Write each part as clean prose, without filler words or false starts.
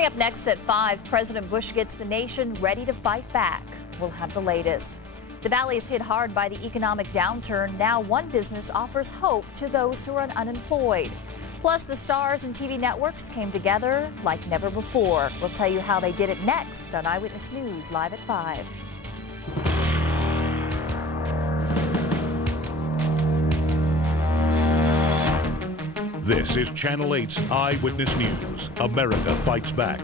Coming up next at 5, President Bush gets the nation ready to fight back. We'll have the latest. The valley is hit hard by the economic downturn. Now one business offers hope to those who are unemployed. Plus, the stars and TV networks came together like never before. We'll tell you how they did it next on Eyewitness News, live at 5. This is Channel 8's Eyewitness News. America fights back.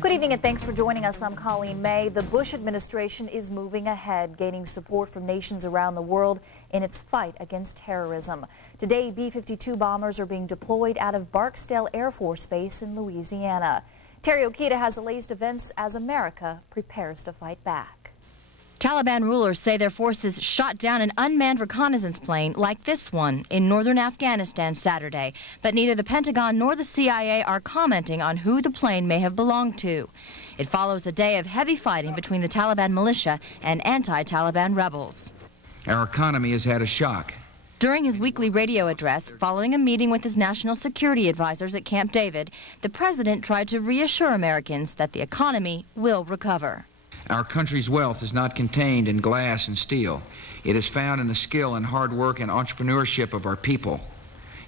Good evening and thanks for joining us. I'm Colleen May. The Bush administration is moving ahead, gaining support from nations around the world in its fight against terrorism. Today, B-52 bombers are being deployed out of Barksdale Air Force Base in Louisiana. Terry Okita has the latest events as America prepares to fight back. Taliban rulers say their forces shot down an unmanned reconnaissance plane like this one in northern Afghanistan Saturday, but neither the Pentagon nor the CIA are commenting on who the plane may have belonged to. It follows a day of heavy fighting between the Taliban militia and anti-Taliban rebels. Our economy has had a shock. During his weekly radio address, following a meeting with his national security advisors at Camp David, the president tried to reassure Americans that the economy will recover. Our country's wealth is not contained in glass and steel. It is found in the skill and hard work and entrepreneurship of our people.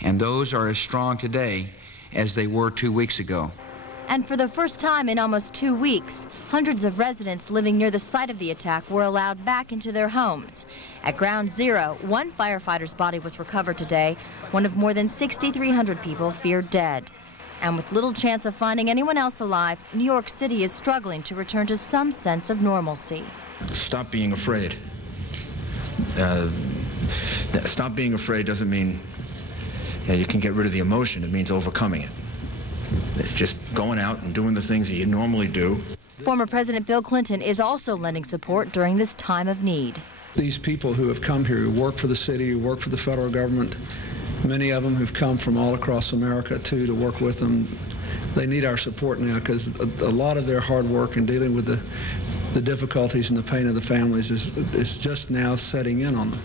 And those are as strong today as they were 2 weeks ago. And for the first time in almost 2 weeks, hundreds of residents living near the site of the attack were allowed back into their homes. At Ground Zero, one firefighter's body was recovered today, one of more than 6,300 people feared dead. And with little chance of finding anyone else alive, New York City is struggling to return to some sense of normalcy. Stop being afraid. Stop being afraid doesn't mean you can get rid of the emotion. It means overcoming it. It's just going out and doing the things that you normally do. Former President Bill Clinton is also lending support during this time of need. These people who have come here, who work for the city, who work for the federal government, many of them who've come from all across America, too, to work with them. They need our support now because a lot of their hard work in dealing with the difficulties and the pain of the families is just now setting in on them.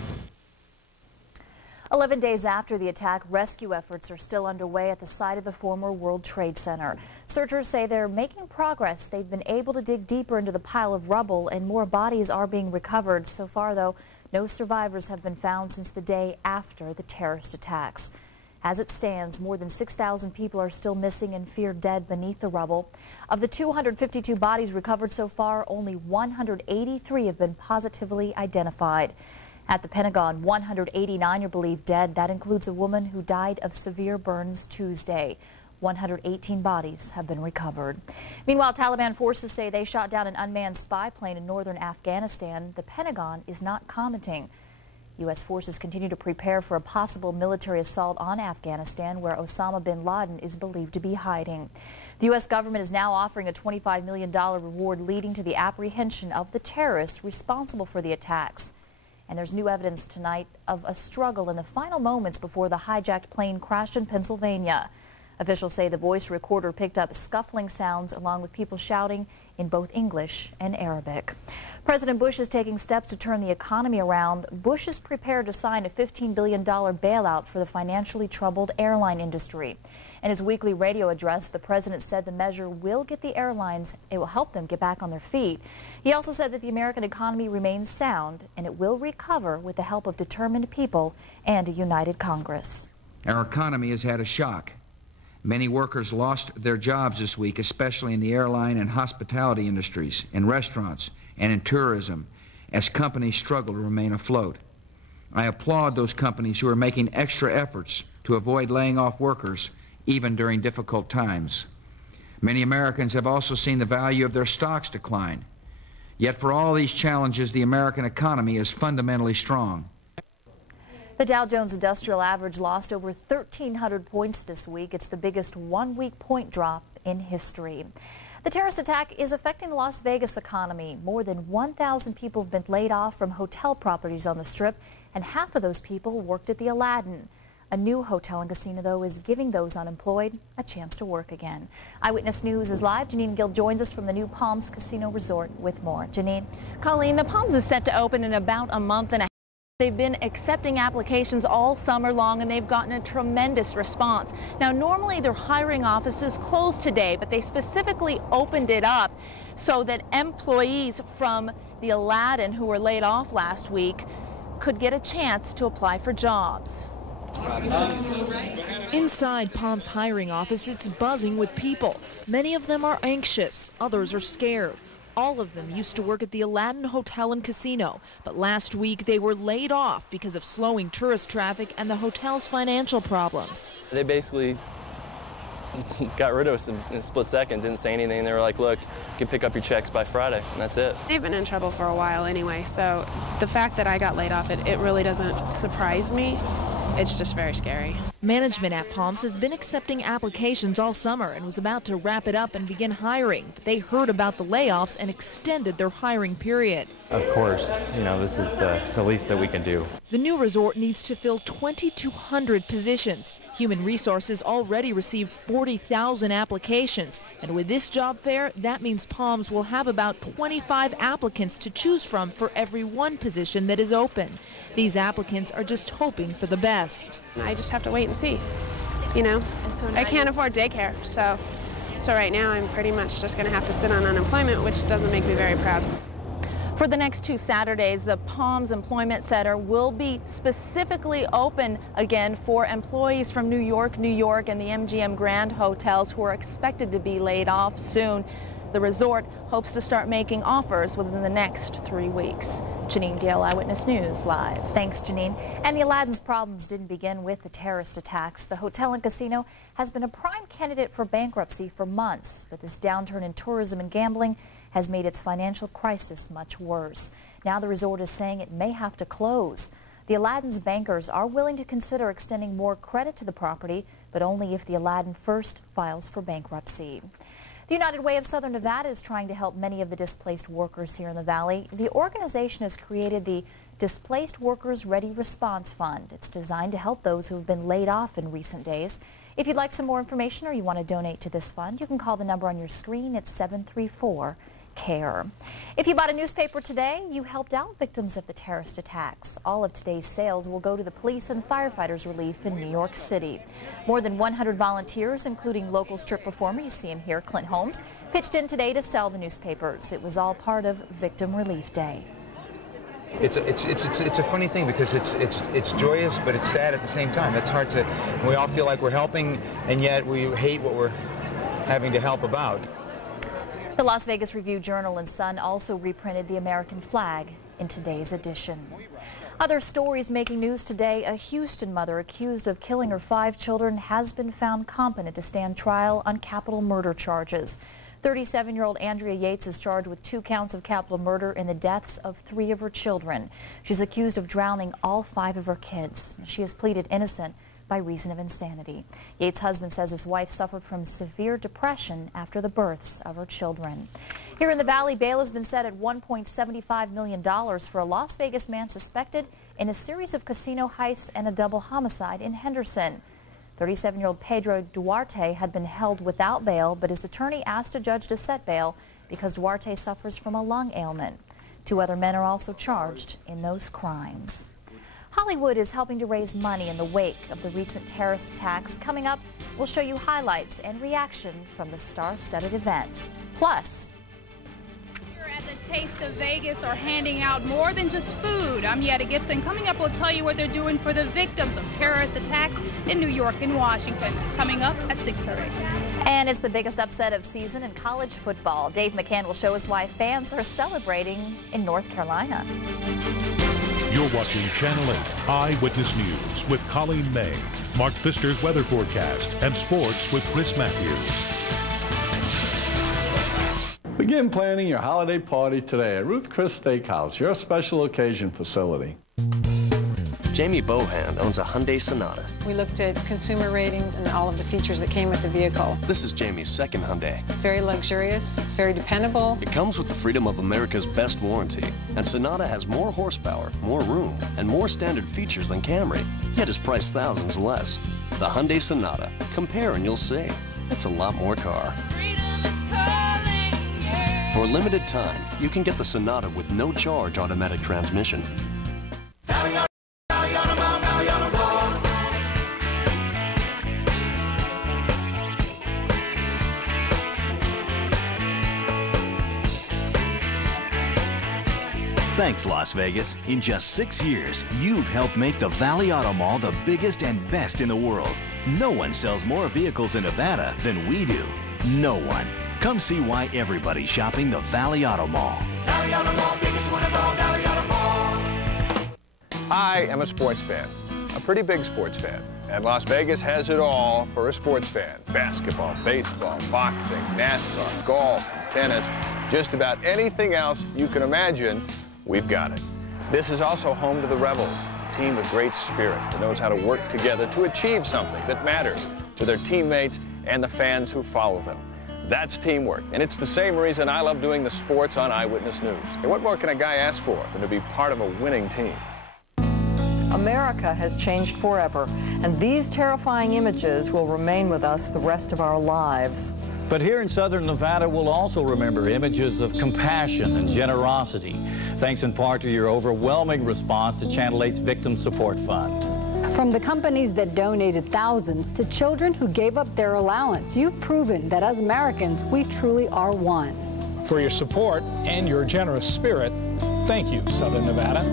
11 days after the attack, rescue efforts are still underway at the site of the former World Trade Center. Searchers say they're making progress. They've been able to dig deeper into the pile of rubble and more bodies are being recovered. So far, though, no survivors have been found since the day after the terrorist attacks. As it stands, more than 6,000 people are still missing and feared dead beneath the rubble. Of the 252 bodies recovered so far, only 183 have been positively identified. At the Pentagon, 189 are believed dead. That includes a woman who died of severe burns Tuesday. 118 bodies have been recovered. Meanwhile, Taliban forces say they shot down an unmanned spy plane in northern Afghanistan. The Pentagon is not commenting. U.S. forces continue to prepare for a possible military assault on Afghanistan, where Osama bin Laden is believed to be hiding. The U.S. government is now offering a $25 million reward leading to the apprehension of the terrorists responsible for the attacks. And there's new evidence tonight of a struggle in the final moments before the hijacked plane crashed in Pennsylvania. Officials say the voice recorder picked up scuffling sounds along with people shouting in both English and Arabic. President Bush is taking steps to turn the economy around. Bush is prepared to sign a $15 billion bailout for the financially troubled airline industry. In his weekly radio address, the president said the measure will get the airlines, it will help them get back on their feet. He also said that the American economy remains sound and it will recover with the help of determined people and a united Congress. Our economy has had a shock. Many workers lost their jobs this week, especially in the airline and hospitality industries, in restaurants, and in tourism, as companies struggle to remain afloat. I applaud those companies who are making extra efforts to avoid laying off workers, even during difficult times. Many Americans have also seen the value of their stocks decline. Yet for all these challenges, the American economy is fundamentally strong. The Dow Jones Industrial Average lost over 1,300 points this week. It's the biggest one-week point drop in history. The terrorist attack is affecting the Las Vegas economy. More than 1,000 people have been laid off from hotel properties on the Strip, and half of those people worked at the Aladdin. A new hotel and casino, though, is giving those unemployed a chance to work again. Eyewitness News is live. Janine Gill joins us from the New Palms Casino Resort with more. Janine? Colleen, the Palms is set to open in about a month and a half. They've been accepting applications all summer long, and they've gotten a tremendous response. Now, normally their hiring office is closed today, but they specifically opened it up so that employees from the Aladdin who were laid off last week could get a chance to apply for jobs. Inside Palm's hiring office, it's buzzing with people. Many of them are anxious, others are scared. All of them used to work at the Aladdin Hotel and Casino, but last week they were laid off because of slowing tourist traffic and the hotel's financial problems. They basically got rid of us in a split second, didn't say anything. They were like, look, you can pick up your checks by Friday, and that's it. They've been in trouble for a while anyway, so the fact that I got laid off, it really doesn't surprise me. It's just very scary. Management at Palms has been accepting applications all summer and was about to wrap it up and begin hiring. But they heard about the layoffs and extended their hiring period. Of course, you know, this is the least that we can do. The new resort needs to fill 2,200 positions. Human Resources already received 40,000 applications. And with this job fair, that means Palms will have about 25 applicants to choose from for every one position that is open. These applicants are just hoping for the best. I just have to wait and see, you know. I can't afford daycare, so right now I'm pretty much just going to have to sit on unemployment, which doesn't make me very proud. For the next 2 Saturdays, the Palms Employment Center will be specifically open again for employees from New York, and the MGM Grand hotels who are expected to be laid off soon. The resort hopes to start making offers within the next 3 weeks. Janine Gill, Eyewitness News, live. Thanks, Janine. And the Aladdin's problems didn't begin with the terrorist attacks. The hotel and casino has been a prime candidate for bankruptcy for months, but this downturn in tourism and gambling has made its financial crisis much worse. Now the resort is saying it may have to close. The Aladdin's bankers are willing to consider extending more credit to the property, but only if the Aladdin first files for bankruptcy. The United Way of Southern Nevada is trying to help many of the displaced workers here in the valley. The organization has created the Displaced Workers Ready Response Fund. It's designed to help those who have been laid off in recent days. If you'd like some more information or you want to donate to this fund, you can call the number on your screen at 734-CARE. If you bought a newspaper today, you helped out victims of the terrorist attacks. All of today's sales will go to the police and firefighters relief in New York City. More than 100 volunteers, including local strip performer, you see him here, Clint Holmes, pitched in today to sell the newspapers. It was all part of Victim Relief Day. It's a funny thing because it's joyous, but it's sad at the same time. It's hard to, we all feel like we're helping, and yet we hate what we're having to help about. The Las Vegas Review-Journal and Sun also reprinted the American flag in today's edition. Other stories making news today: a Houston mother accused of killing her 5 children has been found competent to stand trial on capital murder charges. 37-year-old Andrea Yates is charged with 2 counts of capital murder in the deaths of 3 of her children. She's accused of drowning all 5 of her kids. She has pleaded innocent by reason of insanity. Yates' husband says his wife suffered from severe depression after the births of her children. Here in the Valley, bail has been set at $1.75 million for a Las Vegas man suspected in a series of casino heists and a double homicide in Henderson. 37-year-old Pedro Duarte had been held without bail, but his attorney asked a judge to set bail because Duarte suffers from a lung ailment. 2 other men are also charged in those crimes. Hollywood is helping to raise money in the wake of the recent terrorist attacks. Coming up, we'll show you highlights and reaction from the star-studded event. Plus, at the Taste of Vegas are handing out more than just food. I'm Yetta Gibson. Coming up, we'll tell you what they're doing for the victims of terrorist attacks in New York and Washington. It's coming up at 6:30. And it's the biggest upset of season in college football. Dave McCann will show us why fans are celebrating in North Carolina. You're watching Channel 8 Eyewitness News with Colleen May, Mark Pfister's weather forecast, and sports with Chris Matthews. Begin planning your holiday party today at Ruth Chris Steakhouse, your special occasion facility. Jamie Bohan owns a Hyundai Sonata. We looked at consumer ratings and all of the features that came with the vehicle. This is Jamie's second Hyundai. It's very luxurious, it's very dependable. It comes with the freedom of America's best warranty. And Sonata has more horsepower, more room, and more standard features than Camry, yet is priced thousands less. The Hyundai Sonata. Compare and you'll see. It's a lot more car. For a limited time, you can get the Sonata with no charge automatic transmission. Thanks, Las Vegas. In just 6 years, you've helped make the Valley Auto Mall the biggest and best in the world. No one sells more vehicles in Nevada than we do. No one. Come see why everybody's shopping the Valley Auto Mall. Valley Auto Mall, biggest one of all, Valley Auto Mall. I am a sports fan, a pretty big sports fan. And Las Vegas has it all for a sports fan. Basketball, baseball, boxing, NASCAR, golf, tennis, just about anything else you can imagine, we've got it. This is also home to the Rebels, a team with great spirit that knows how to work together to achieve something that matters to their teammates and the fans who follow them. That's teamwork, and it's the same reason I love doing the sports on Eyewitness News. And what more can a guy ask for than to be part of a winning team? America has changed forever, and these terrifying images will remain with us the rest of our lives. But here in southern Nevada, we'll also remember images of compassion and generosity, thanks in part to your overwhelming response to Channel 8's Victim Support Fund. From the companies that donated thousands to children who gave up their allowance, you've proven that as Americans, we truly are one. For your support and your generous spirit, thank you, Southern Nevada.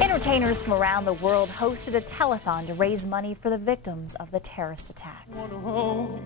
Entertainers from around the world hosted a telethon to raise money for the victims of the terrorist attacks. From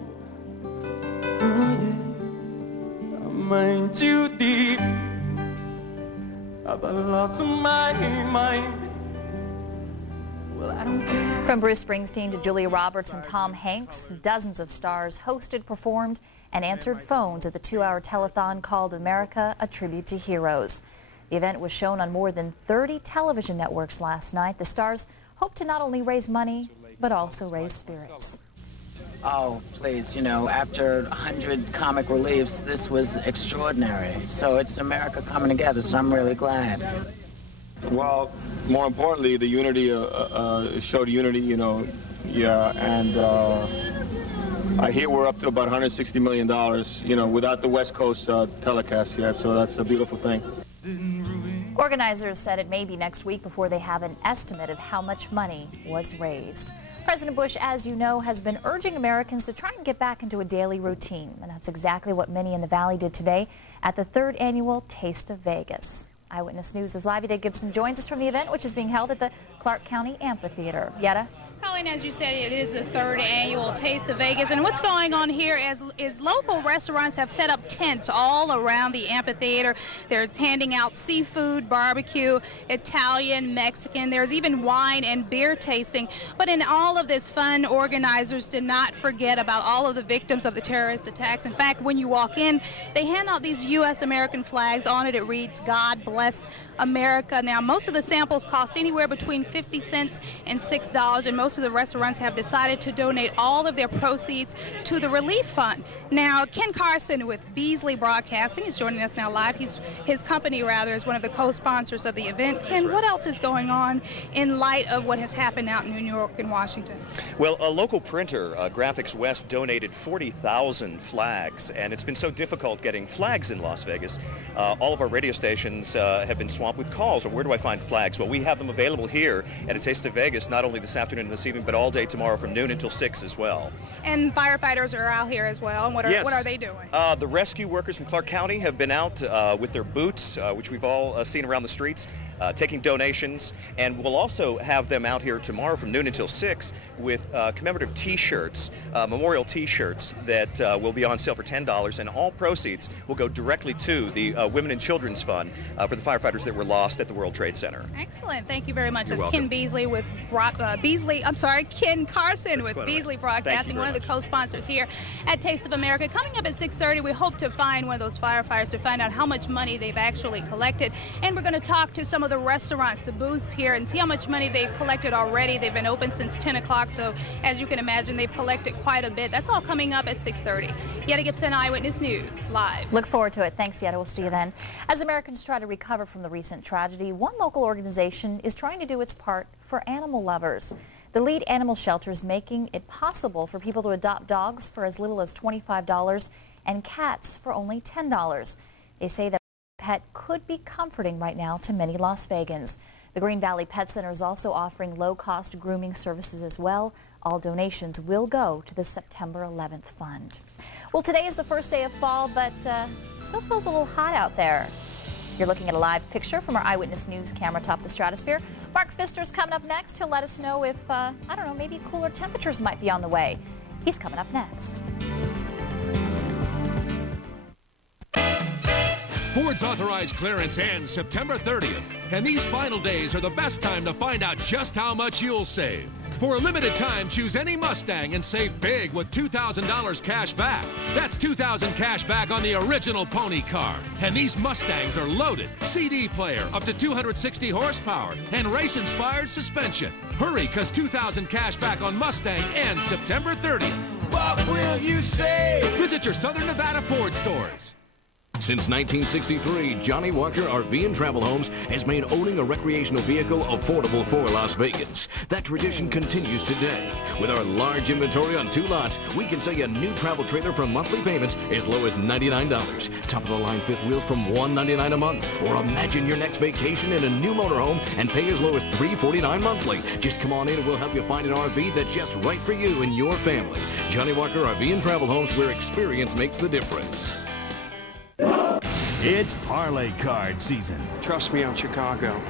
Bruce Springsteen to Julia Roberts and Tom Hanks, dozens of stars hosted, performed, and answered phones at the 2-hour telethon called America, A Tribute to Heroes. The event was shown on more than 30 television networks last night. The stars hope to not only raise money, but also raise spirits. Oh, please, you know, after 100 comic reliefs, this was extraordinary. So it's America coming together, so I'm really glad. Well, more importantly, the unity showed unity, you know, yeah, and I hear we're up to about $160 million, you know, without the West Coast telecast yet, so that's a beautiful thing. Organizers said it may be next week before they have an estimate of how much money was raised. President Bush, as you know, has been urging Americans to try and get back into a daily routine, and that's exactly what many in the Valley did today at the 3rd annual Taste of Vegas. Eyewitness News' live. Yetta Gibson joins us from the event, which is being held at the Clark County Amphitheater. Yetta? Colleen, as you said, it is the 3rd annual Taste of Vegas, and what's going on here is local restaurants have set up tents all around the amphitheater. They're handing out seafood, barbecue, Italian, Mexican. There's even wine and beer tasting. But in all of this fun, organizers did not forget about all of the victims of the terrorist attacks. In fact, when you walk in, they hand out these U.S. American flags. On it, it reads, "God bless America." Now, most of the samples cost anywhere between 50 cents and $6, and most of the restaurants have decided to donate all of their proceeds to the relief fund. Now, Ken Carson with Beasley Broadcasting is joining us now live. His company, rather, is one of the co-sponsors of the event. Ken, what else is going on in light of what has happened out in New York and Washington? Well, a local printer, Graphics West, donated 40,000 flags, and it's been so difficult getting flags in Las Vegas. All of our radio stations have been swamped with calls, or where do I find flags? Well, we have them available here at A Taste of Vegas, not only this afternoon and this evening, but all day tomorrow from noon until 6 as well. And firefighters are out here as well. And what are they doing? The rescue workers from Clark County have been out with their boots, which we've all seen around the streets, taking donations, and we'll also have them out here tomorrow from noon until 6 with commemorative T-shirts, memorial T-shirts that will be on sale for $10, and all proceeds will go directly to the Women and Children's Fund for the firefighters that were lost at the World Trade Center. Excellent. Thank you very much. You're That's welcome. Ken Beasley with Ken Carson with Beasley Broadcasting, one of the co-sponsors here at Taste of America. Coming up at 6:30, we hope to find one of those firefighters to find out how much money they've actually collected. And we're going to talk to some of the restaurants, the booths here, and see how much money they've collected already. They've been open since 10 o'clock, so as you can imagine, they've collected quite a bit. That's all coming up at 6:30. Yetta Gibson, Eyewitness News, live. Look forward to it. Thanks, Yetta. We'll see you then. As Americans try to recover from the recent tragedy, one local organization is trying to do its part for animal lovers. The lead animal shelter is making it possible for people to adopt dogs for as little as $25 and cats for only $10. They say that a pet could be comforting right now to many Las Vegans. The Green Valley Pet Center is also offering low-cost grooming services as well. All donations will go to the September 11th fund. Well, today is the first day of fall, but still feels a little hot out there. You're looking at a live picture from our Eyewitness News camera atop the stratosphere. Mark Pfister's coming up next to let us know if, I don't know, maybe cooler temperatures might be on the way. He's coming up next. Ford's authorized clearance ends September 30th, and these final days are the best time to find out just how much you'll save. For a limited time, choose any Mustang and save big with $2,000 cash back. That's $2,000 cash back on the original pony car. And these Mustangs are loaded. CD player, up to 260 horsepower, and race-inspired suspension. Hurry, because $2,000 cash back on Mustang ends September 30th. What will you say? Visit your Southern Nevada Ford stores. Since 1963, Johnny Walker RV and Travel Homes has made owning a recreational vehicle affordable for Las Vegas. That tradition continues today. With our large inventory on 2 lots, we can sell you a new travel trailer for monthly payments as low as $99. Top-of-the-line fifth wheels from $199 a month. Or imagine your next vacation in a new motorhome and pay as low as $349 monthly. Just come on in and we'll help you find an RV that's just right for you and your family. Johnny Walker RV and Travel Homes, where experience makes the difference. It's parlay card season. Trust me on Chicago.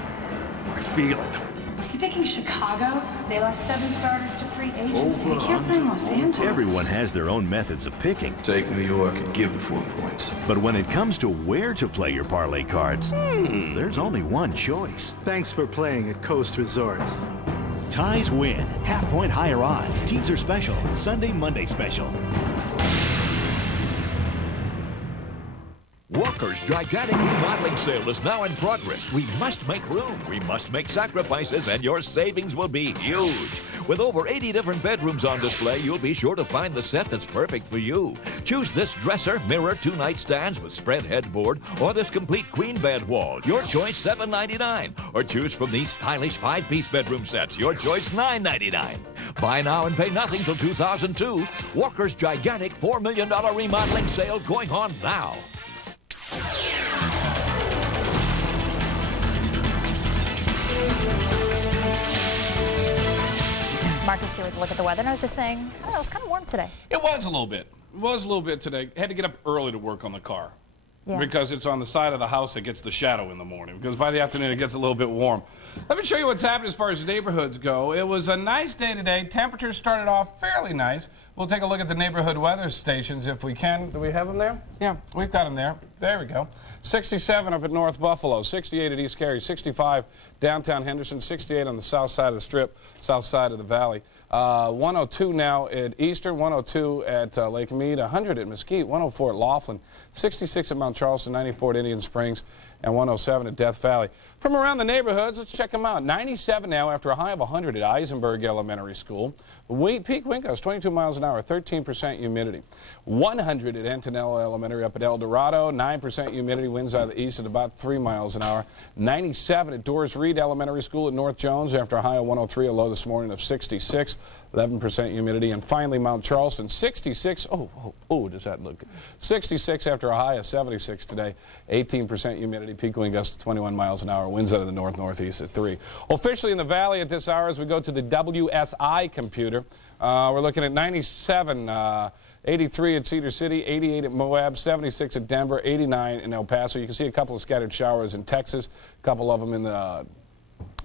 I feel it. Is he picking Chicago? They lost 7 starters to free agency. They can't find Los Angeles. Everyone has their own methods of picking. Take New York and give the 4 points. But when it comes to where to play your parlay cards, there's only one choice. Thanks for playing at Coast Resorts. Ties win. Half-point higher odds. Teaser special. Sunday, Monday special. Walker's gigantic remodeling sale is now in progress. We must make room, we must make sacrifices, and your savings will be huge. With over 80 different bedrooms on display, you'll be sure to find the set that's perfect for you. Choose this dresser, mirror, 2 nightstands with spread headboard, or this complete queen bed wall. Your choice, $7.99. Or choose from these stylish 5-piece bedroom sets. Your choice, $9.99. Buy now and pay nothing till 2002. Walker's gigantic $4 million remodeling sale going on now. Marcus here with a look at the weather, and I was just saying, I don't know, it's kind of warm today. It was a little bit. It was a little bit today. Had to get up early to work on the car. Yeah. Because it's on the side of the house that gets the shadow in the morning. Because by the afternoon, it gets a little bit warm. Let me show you what's happening as far as neighborhoods go. It was a nice day today. Temperatures started off fairly nice. We'll take a look at the neighborhood weather stations if we can. Do we have them there? Yeah, we've got them there. There we go. 67 up at North Buffalo, 68 at East Cary, 65 downtown Henderson, 68 on the south side of the Strip, south side of the valley. 102 now at Eastern, 102 at Lake Mead, 100 at Mesquite, 104 at Laughlin, 66 at Mount Charleston, 94 at Indian Springs, and 107 at Death Valley. From around the neighborhoods, let's check them out. 97 now after a high of 100 at Eisenberg Elementary School. Peak wind gusts 22 miles an hour, 13% humidity. 100 at Antonello Elementary up at El Dorado, 9% humidity, winds out of the east at about 3 miles an hour. 97 at Doris Reed Elementary School at North Jones after a high of 103, a low this morning of 66, 11% humidity. And finally, Mount Charleston, 66. Oh, does that look good? 66 after a high of 76 today, 18% humidity. Peak wind gusts 21 miles an hour, winds out of the north-northeast at 3. Officially in the valley at this hour as we go to the WSI computer, we're looking at 97, 83 at Cedar City, 88 at Moab, 76 at Denver, 89 in El Paso. You can see a couple of scattered showers in Texas, a couple of them in the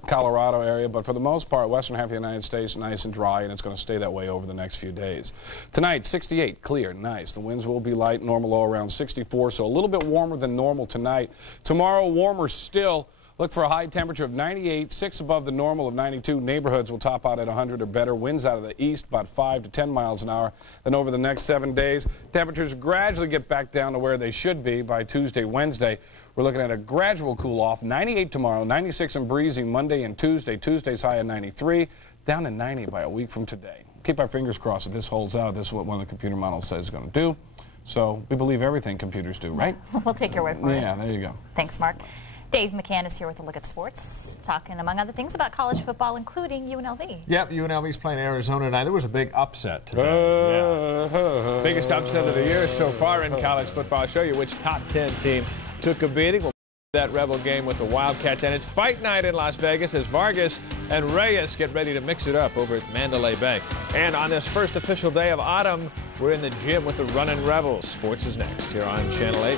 Colorado area, but for the most part, western half of the United States, nice and dry, and it's going to stay that way over the next few days. Tonight, 68, clear, nice. The winds will be light, normal low around 64, so a little bit warmer than normal tonight. Tomorrow, warmer still. Look for a high temperature of 98, 6 above the normal of 92. Neighborhoods will top out at 100 or better. Winds out of the east about 5 to 10 miles an hour. Then over the next 7 days, temperatures gradually get back down to where they should be by Tuesday, Wednesday. We're looking at a gradual cool off. 98 tomorrow, 96 and breezy Monday and Tuesday. Tuesday's high at 93, down to 90 by a week from today. Keep our fingers crossed that this holds out. This is what one of the computer models says it's going to do. So we believe everything computers do, right? We'll take your word for it. Yeah, there you go. Thanks, Mark. Dave McCann is here with a look at sports, talking, among other things, about college football, including UNLV. Yep, UNLV's playing Arizona tonight. There was a big upset today. Biggest upset of the year so far in college football. I'll show you which top 10 team took a beating. That Rebel game with the Wildcats, and it's fight night in Las Vegas as Vargas and Reyes get ready to mix it up over at Mandalay Bay. And on this first official day of autumn, we're in the gym with the Runnin' Rebels. Sports is next here on Channel 8.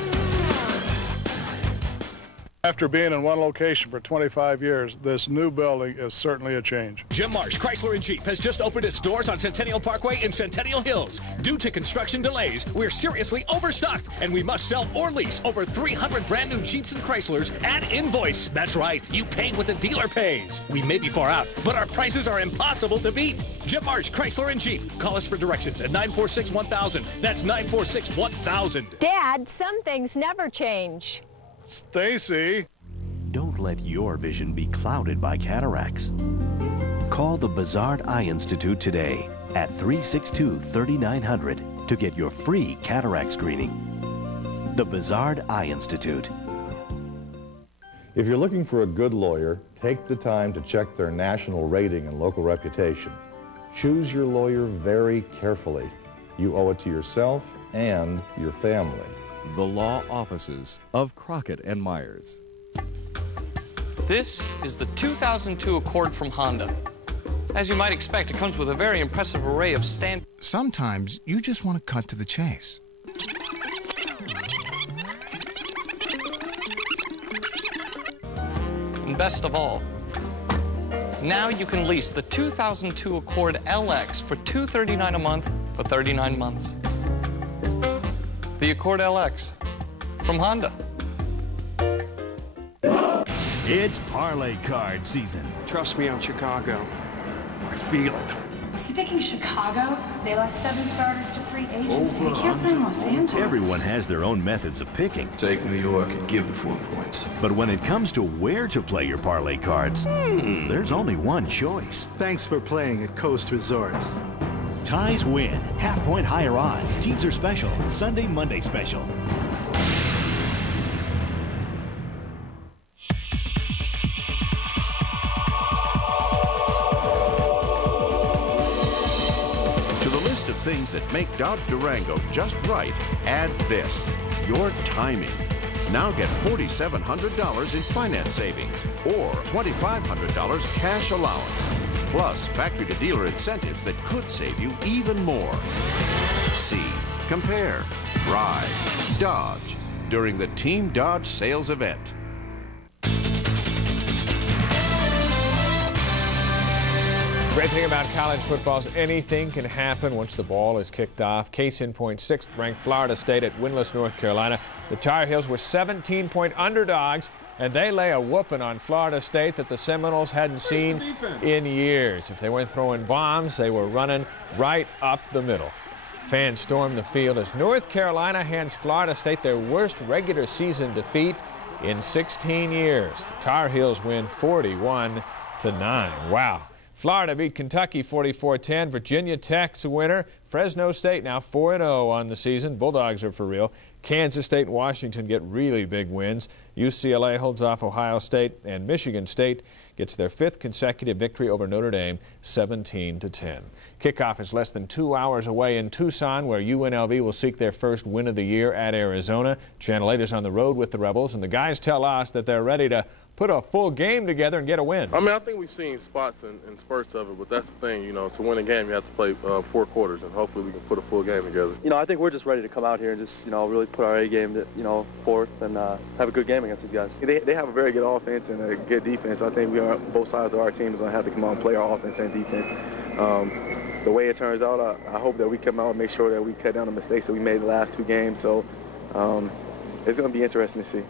After being in one location for 25 years, this new building is certainly a change. Jim Marsh Chrysler and Jeep has just opened its doors on Centennial Parkway in Centennial Hills. Due to construction delays, we're seriously overstocked, and we must sell or lease over 300 brand new Jeeps and Chryslers at invoice. That's right, you pay what the dealer pays. We may be far out, but our prices are impossible to beat. Jim Marsh Chrysler and Jeep. Call us for directions at 946-1000. That's 946-1000. Dad, some things never change. Stacy. Don't let your vision be clouded by cataracts. Call the Bizard Eye Institute today at 362-3900 to get your free cataract screening. The Bizard Eye Institute. If you're looking for a good lawyer, take the time to check their national rating and local reputation. Choose your lawyer very carefully. You owe it to yourself and your family. The law offices of Crockett and Myers. This is the 2002 Accord from Honda. As you might expect, it comes with a very impressive array of standard. Sometimes you just want to cut to the chase. And best of all, now you can lease the 2002 Accord LX for $239 a month for 39 months. The Accord LX from Honda. It's parlay card season. Trust me on Chicago. I feel it. Is he picking Chicago? They lost 7 starters to free agency. They can't find Los Angeles. Everyone has their own methods of picking. Take New York and give the 4 points. But when it comes to where to play your parlay cards, there's only one choice. Thanks for playing at Coast Resorts. Ties win. Half-point higher odds. Teaser special. Sunday, Monday special. To the list of things that make Dodge Durango just right, add this: your timing. Now get $4,700 in finance savings or $2,500 cash allowance. Plus, factory-to-dealer incentives that could save you even more. See, compare, drive, Dodge during the Team Dodge sales event. Great thing about college football is anything can happen once the ball is kicked off. Case in point, 6th-ranked Florida State at winless North Carolina. The Tar Heels were 17-point underdogs, and they lay a whooping on Florida State that the Seminoles hadn't seen in years. If they weren't throwing bombs, they were running right up the middle. Fans stormed the field as North Carolina hands Florida State their worst regular season defeat in 16 years. The Tar Heels win 41-9. Wow. Florida beat Kentucky 44-10. Virginia Tech's a winner. Fresno State now 4-0 on the season. Bulldogs are for real. Kansas State and Washington get really big wins. UCLA holds off Ohio State, and Michigan State gets their 5th consecutive victory over Notre Dame, 17-10. Kickoff is less than 2 hours away in Tucson, where UNLV will seek their first win of the year at Arizona. Channel 8 is on the road with the Rebels, and the guys tell us that they're ready to put a full game together and get a win. I mean, I think we've seen spots and spurts of it, but that's the thing, you know, to win a game, you have to play 4 quarters, and hopefully we can put a full game together. You know, I think we're just ready to come out here and just, you know, really put our A game, forth and have a good game against these guys. They have a very good offense and a good defense. I think both sides of our team is going to have to come out and play our offense and defense. The way it turns out, I hope that we come out and make sure that we cut down the mistakes that we made the last 2 games. So it's going to be interesting to see.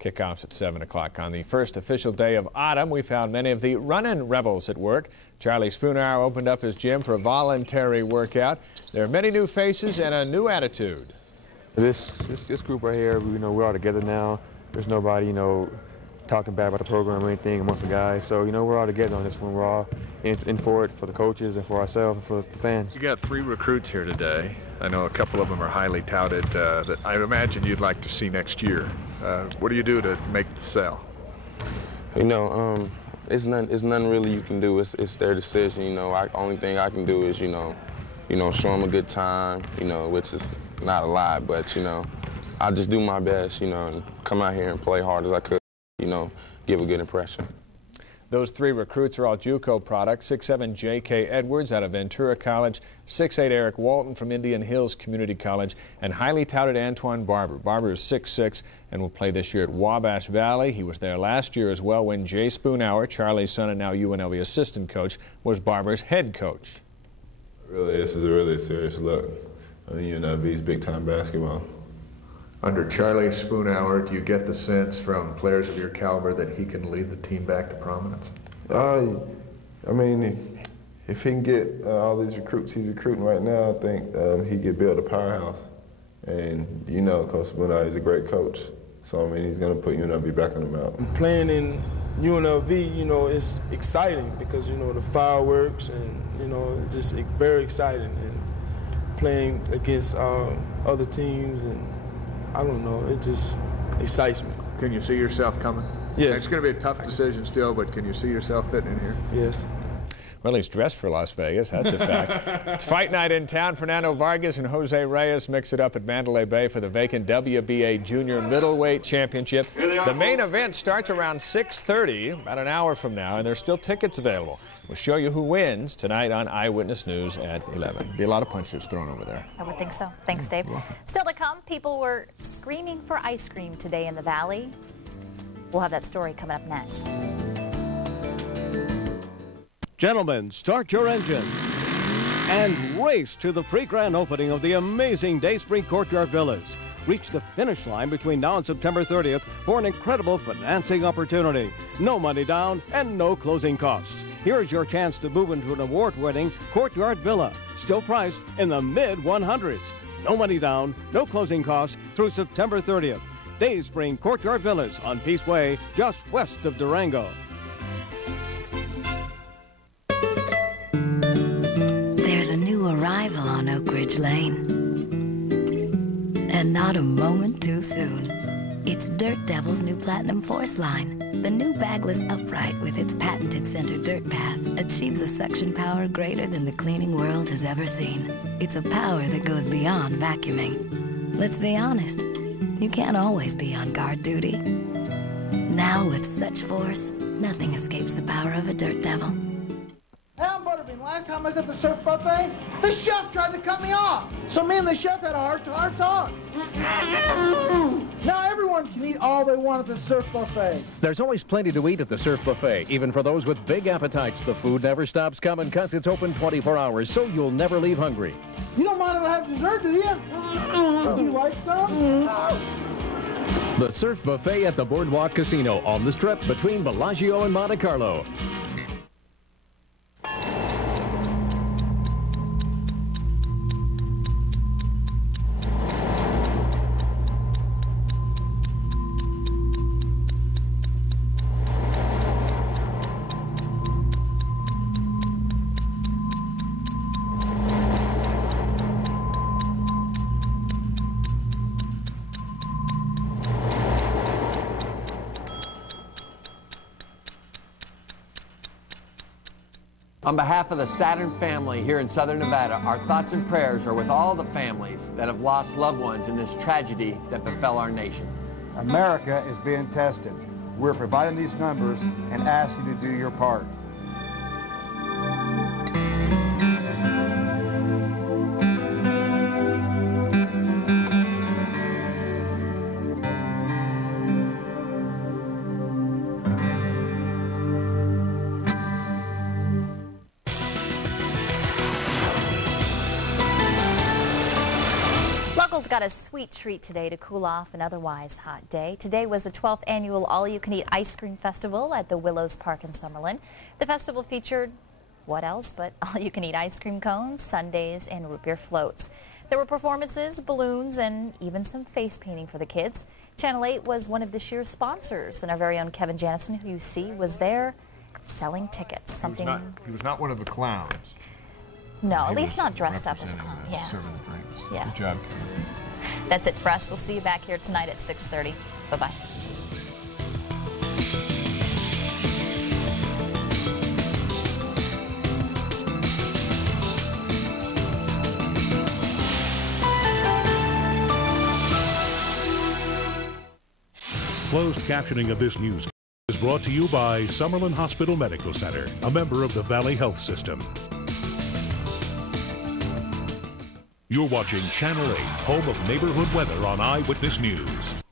Kickoffs at 7 o'clock on the first official day of autumn. We found many of the Runnin' Rebels at work. Charlie Spooner opened up his gym for a voluntary workout. There are many new faces and a new attitude. This group right here, we're all together now. There's nobody, talking bad about the program or anything amongst the guys. So, we're all together on this one. We're all in for it, for the coaches and for ourselves and for the fans. You got 3 recruits here today. I know a couple of them are highly touted that I imagine you'd like to see next year. What do you do to make the sell? It's nothing really you can do. It's their decision. Only thing I can do is, show them a good time, which is not a lot, but, I just do my best, you know, and come out here and play hard as I could, you know, give a good impression. Those 3 recruits are all JUCO products. 6'7" J.K. Edwards out of Ventura College, 6'8" Eric Walton from Indian Hills Community College, and highly touted Antoine Barber. Barber is 6'6" and will play this year at Wabash Valley. He was there last year as well when Jay Spoonhour, Charlie's son and now UNLV assistant coach, was Barber's head coach. Really, this is a really serious look. UNLV's big-time basketball. Under Charlie Spoonhour, do you get the sense from players of your caliber that he can lead the team back to prominence? I mean, if he can get all these recruits he's recruiting right now, I think he could build a powerhouse. And you know, Coach Spoonhour is a great coach. So, I mean, he's going to put UNLV back on the map. Playing in UNLV, you know, it's exciting because, you know, the fireworks and, you know, it's just very exciting. And playing against other teams and I don't know, it just excites me. Can you see yourself coming? Yes. It's going to be a tough decision still, but can you see yourself fitting in here? Yes. Well, he's dressed for Las Vegas, that's a fact. It's fight night in town. Fernando Vargas and Jose Reyes mix it up at Mandalay Bay for the vacant WBA Junior Middleweight Championship. The main event starts around 6:30, about an hour from now, and there's still tickets available. We'll show you who wins tonight on Eyewitness News at 11. Be a lot of punches thrown over there. I would think so. Thanks, Dave. Still to come, people were screaming for ice cream today in the Valley. We'll have that story coming up next. Gentlemen, start your engine and race to the pre-grand opening of the amazing Dayspring Courtyard Villas. Reach the finish line between now and September 30th for an incredible financing opportunity. No money down and no closing costs. Here's your chance to move into an award-winning Courtyard Villa, still priced in the mid-100s. No money down, no closing costs through September 30th. Dayspring Courtyard Villas on Peace Way, just west of Durango. There's a new arrival on Oak Ridge Lane. And not a moment too soon. It's Dirt Devil's new Platinum Force line. The new bagless upright with its patented center dirt path achieves a suction power greater than the cleaning world has ever seen. It's a power that goes beyond vacuuming. Let's be honest, you can't always be on guard duty. Now with such force, nothing escapes the power of a Dirt Devil. Hey, I'm Butterbean. Last time I was at the surf buffet, the chef tried to cut me off. So me and the chef had a heart-to-heart talk. Now everyone can eat all they want at the surf buffet. There's always plenty to eat at the surf buffet. Even for those with big appetites, the food never stops coming because it's open 24 hours, so you'll never leave hungry. You don't mind if I have dessert, do you? Do you like some? The surf buffet at the Boardwalk Casino on the Strip between Bellagio and Monte Carlo. On behalf of the Saturn family here in Southern Nevada, our thoughts and prayers are with all the families that have lost loved ones in this tragedy that befell our nation. America is being tested. We're providing these numbers and ask you to do your part. Got a sweet treat today to cool off an otherwise hot day. Today was the 12th annual All-You-Can-Eat Ice Cream Festival at the Willows Park in Summerlin. The festival featured what else but all-you-can-eat ice cream cones, sundaes, and root beer floats. There were performances, balloons, and even some face painting for the kids. Channel 8 was one of this year's sponsors, and our very own Kevin Janison, who you see, was there selling tickets. He was not one of the clowns. No, at least not dressed up as a clown. Yeah. Serving the drinks. Yeah. Good job. That's it for us. We'll see you back here tonight at 6:30. Bye-bye. Closed captioning of this news is brought to you by Summerlin Hospital Medical Center, a member of the Valley Health System. You're watching Channel 8, home of neighborhood weather on Eyewitness News.